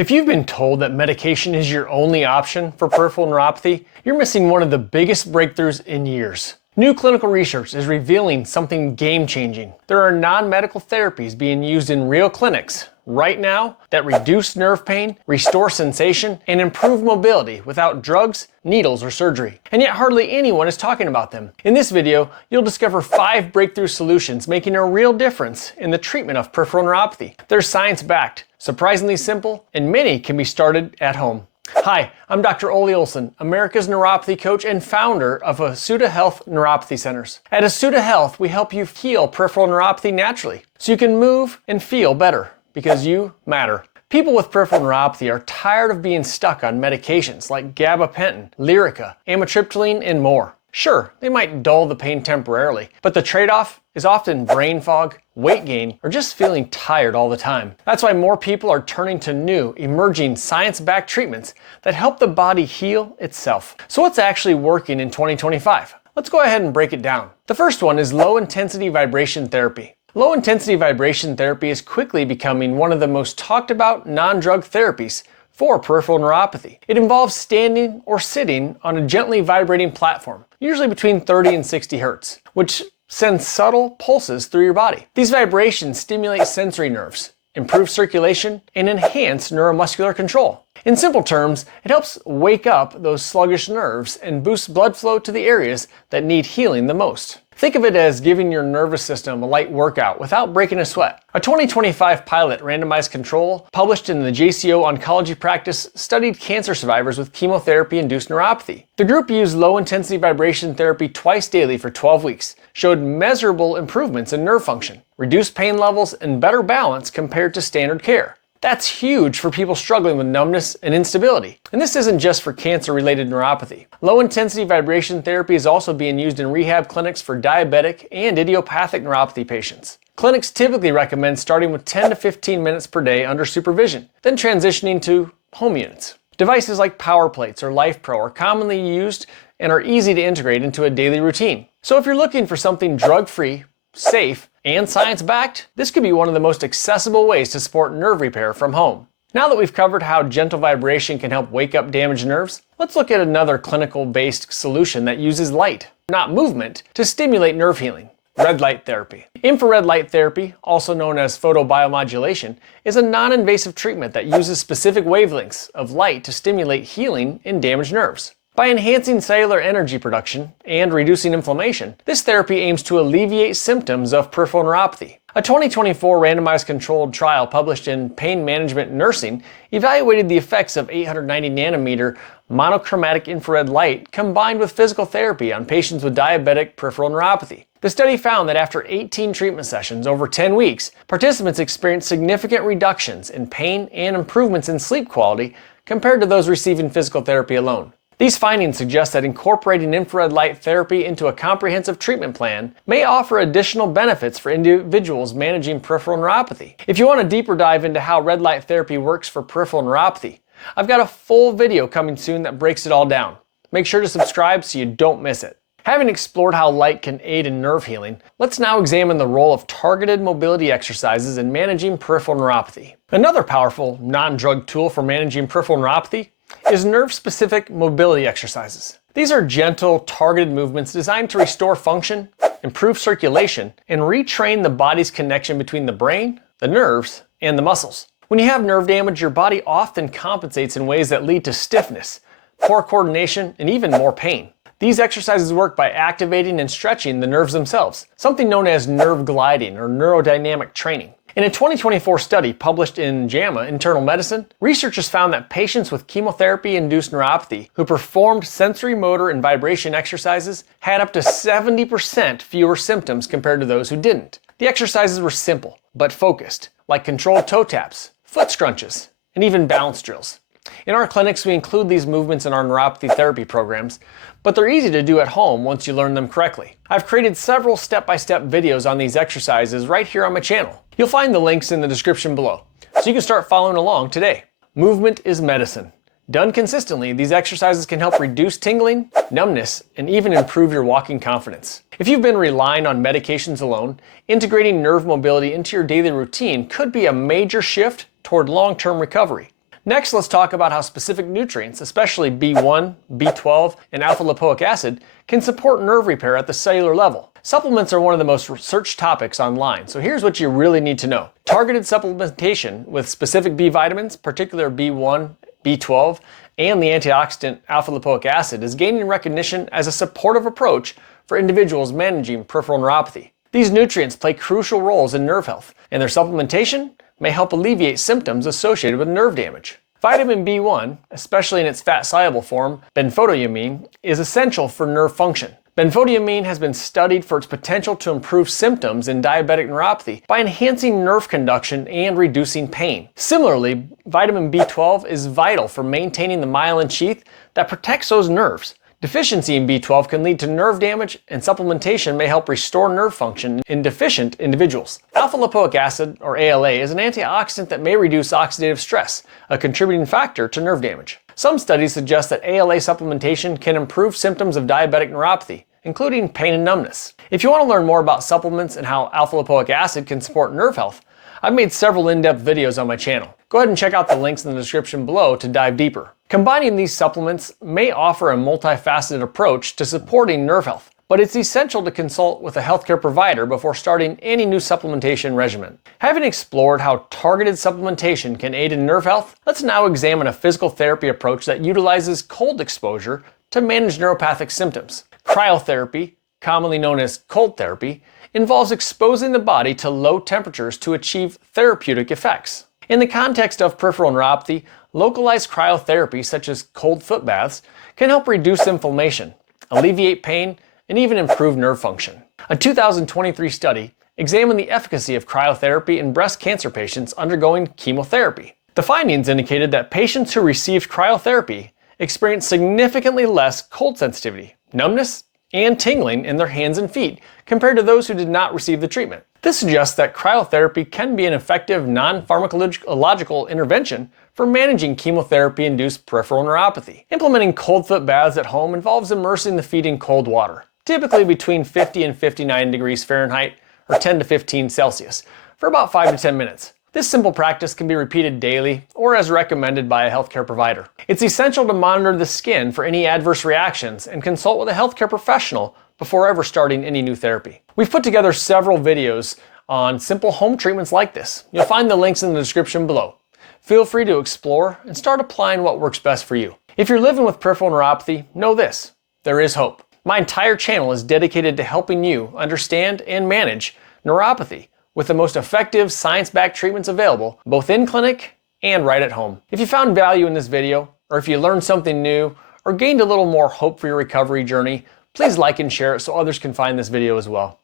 If you've been told that medication is your only option for peripheral neuropathy, you're missing one of the biggest breakthroughs in years. New clinical research is revealing something game-changing. There are non-medical therapies being used in real clinics right now that reduce nerve pain, restore sensation, and improve mobility without drugs, needles, or surgery. And yet hardly anyone is talking about them. In this video, you'll discover 5 breakthrough solutions making a real difference in the treatment of peripheral neuropathy. They're science-backed, surprisingly simple, and many can be started at home. Hi, I'm Dr. Ole Olson, America's neuropathy coach and founder of Asuta Health Neuropathy Centers. At Asuta Health, we help you heal peripheral neuropathy naturally, so you can move and feel better, because you matter. People with peripheral neuropathy are tired of being stuck on medications like gabapentin, Lyrica, amitriptyline, and more. Sure, they might dull the pain temporarily, but the trade-off is often brain fog, weight gain, or just feeling tired all the time. That's why more people are turning to new, emerging, science-backed treatments that help the body heal itself. So what's actually working in 2025? Let's go ahead and break it down. The first one is low-intensity vibration therapy. Low-intensity vibration therapy is quickly becoming one of the most talked about non-drug therapies for peripheral neuropathy. It involves standing or sitting on a gently vibrating platform, usually between 30 and 60 hertz, which sends subtle pulses through your body. These vibrations stimulate sensory nerves, improve circulation, and enhance neuromuscular control. In simple terms, it helps wake up those sluggish nerves and boost blood flow to the areas that need healing the most. Think of it as giving your nervous system a light workout without breaking a sweat. A 2025 pilot randomized control published in the JCO Oncology Practice studied cancer survivors with chemotherapy-induced neuropathy. The group used low-intensity vibration therapy twice daily for 12 weeks, showed measurable improvements in nerve function, reduced pain levels, and better balance compared to standard care. That's huge for people struggling with numbness and instability. And this isn't just for cancer-related neuropathy. Low-intensity vibration therapy is also being used in rehab clinics for diabetic and idiopathic neuropathy patients. Clinics typically recommend starting with 10 to 15 minutes per day under supervision, then transitioning to home units. Devices like power plates or LifePro are commonly used and are easy to integrate into a daily routine. So if you're looking for something drug-free, safe, and science-backed, this could be one of the most accessible ways to support nerve repair from home. Now that we've covered how gentle vibration can help wake up damaged nerves, let's look at another clinical-based solution that uses light, not movement, to stimulate nerve healing: red light therapy. Infrared light therapy, also known as photobiomodulation, is a non-invasive treatment that uses specific wavelengths of light to stimulate healing in damaged nerves. By enhancing cellular energy production and reducing inflammation, this therapy aims to alleviate symptoms of peripheral neuropathy. A 2024 randomized controlled trial published in Pain Management Nursing evaluated the effects of 890 nanometer monochromatic infrared light combined with physical therapy on patients with diabetic peripheral neuropathy. The study found that after 18 treatment sessions over 10 weeks, participants experienced significant reductions in pain and improvements in sleep quality compared to those receiving physical therapy alone. These findings suggest that incorporating infrared light therapy into a comprehensive treatment plan may offer additional benefits for individuals managing peripheral neuropathy. If you want a deeper dive into how red light therapy works for peripheral neuropathy, I've got a full video coming soon that breaks it all down. Make sure to subscribe so you don't miss it. Having explored how light can aid in nerve healing, let's now examine the role of targeted mobility exercises in managing peripheral neuropathy. Another powerful non-drug tool for managing peripheral neuropathy is nerve-specific mobility exercises. These are gentle, targeted movements designed to restore function, improve circulation, and retrain the body's connection between the brain, the nerves, and the muscles. When you have nerve damage, your body often compensates in ways that lead to stiffness, poor coordination, and even more pain. These exercises work by activating and stretching the nerves themselves, something known as nerve gliding or neurodynamic training. In a 2024 study published in JAMA Internal Medicine, researchers found that patients with chemotherapy-induced neuropathy who performed sensory motor and vibration exercises had up to 70% fewer symptoms compared to those who didn't. The exercises were simple, but focused, like controlled toe taps, foot scrunches, and even balance drills. In our clinics, we include these movements in our neuropathy therapy programs, but they're easy to do at home once you learn them correctly. I've created several step-by-step videos on these exercises right here on my channel. You'll find the links in the description below, so you can start following along today. Movement is medicine. Done consistently, these exercises can help reduce tingling, numbness, and even improve your walking confidence. If you've been relying on medications alone, integrating nerve mobility into your daily routine could be a major shift toward long-term recovery. Next, let's talk about how specific nutrients, especially B1, B12, and alpha-lipoic acid, can support nerve repair at the cellular level. Supplements are one of the most researched topics online, so here's what you really need to know. Targeted supplementation with specific B vitamins, particularly B1, B12, and the antioxidant alpha-lipoic acid is gaining recognition as a supportive approach for individuals managing peripheral neuropathy. These nutrients play crucial roles in nerve health, and their supplementation may help alleviate symptoms associated with nerve damage. Vitamin B1, especially in its fat-soluble form, benfotiamine, is essential for nerve function. Benfotiamine has been studied for its potential to improve symptoms in diabetic neuropathy by enhancing nerve conduction and reducing pain. Similarly, vitamin B12 is vital for maintaining the myelin sheath that protects those nerves. Deficiency in B12 can lead to nerve damage, and supplementation may help restore nerve function in deficient individuals. Alpha-lipoic acid, or ALA, is an antioxidant that may reduce oxidative stress, a contributing factor to nerve damage. Some studies suggest that ALA supplementation can improve symptoms of diabetic neuropathy, including pain and numbness. If you want to learn more about supplements and how alpha-lipoic acid can support nerve health, I've made several in-depth videos on my channel. Go ahead and check out the links in the description below to dive deeper. Combining these supplements may offer a multifaceted approach to supporting nerve health, but it's essential to consult with a healthcare provider before starting any new supplementation regimen. Having explored how targeted supplementation can aid in nerve health, let's now examine a physical therapy approach that utilizes cold exposure to manage neuropathic symptoms. Cryotherapy, commonly known as cold therapy, involves exposing the body to low temperatures to achieve therapeutic effects. In the context of peripheral neuropathy, localized cryotherapy, such as cold foot baths, can help reduce inflammation, alleviate pain, and even improve nerve function. A 2023 study examined the efficacy of cryotherapy in breast cancer patients undergoing chemotherapy. The findings indicated that patients who received cryotherapy experienced significantly less cold sensitivity, numbness, and tingling in their hands and feet compared to those who did not receive the treatment. This suggests that cryotherapy can be an effective non-pharmacological intervention for managing chemotherapy-induced peripheral neuropathy. Implementing cold foot baths at home involves immersing the feet in cold water, typically between 50 and 59 degrees Fahrenheit or 10 to 15 Celsius, for about 5 to 10 minutes. This simple practice can be repeated daily or as recommended by a healthcare provider. It's essential to monitor the skin for any adverse reactions and consult with a healthcare professional before ever starting any new therapy. We've put together several videos on simple home treatments like this. You'll find the links in the description below. Feel free to explore and start applying what works best for you. If you're living with peripheral neuropathy, know this: there is hope. My entire channel is dedicated to helping you understand and manage neuropathy with the most effective science-backed treatments available, both in clinic and right at home. If you found value in this video, or if you learned something new, or gained a little more hope for your recovery journey, please like and share it so others can find this video as well.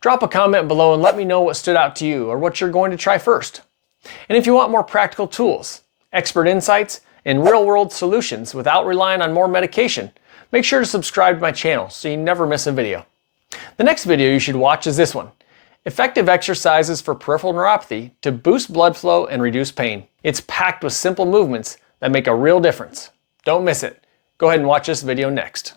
Drop a comment below and let me know what stood out to you or what you're going to try first. And if you want more practical tools, expert insights, and real-world solutions without relying on more medication, make sure to subscribe to my channel so you never miss a video. The next video you should watch is this one: Effective exercises for peripheral neuropathy to boost blood flow and reduce pain. It's packed with simple movements that make a real difference. Don't miss it. Go ahead and watch this video next.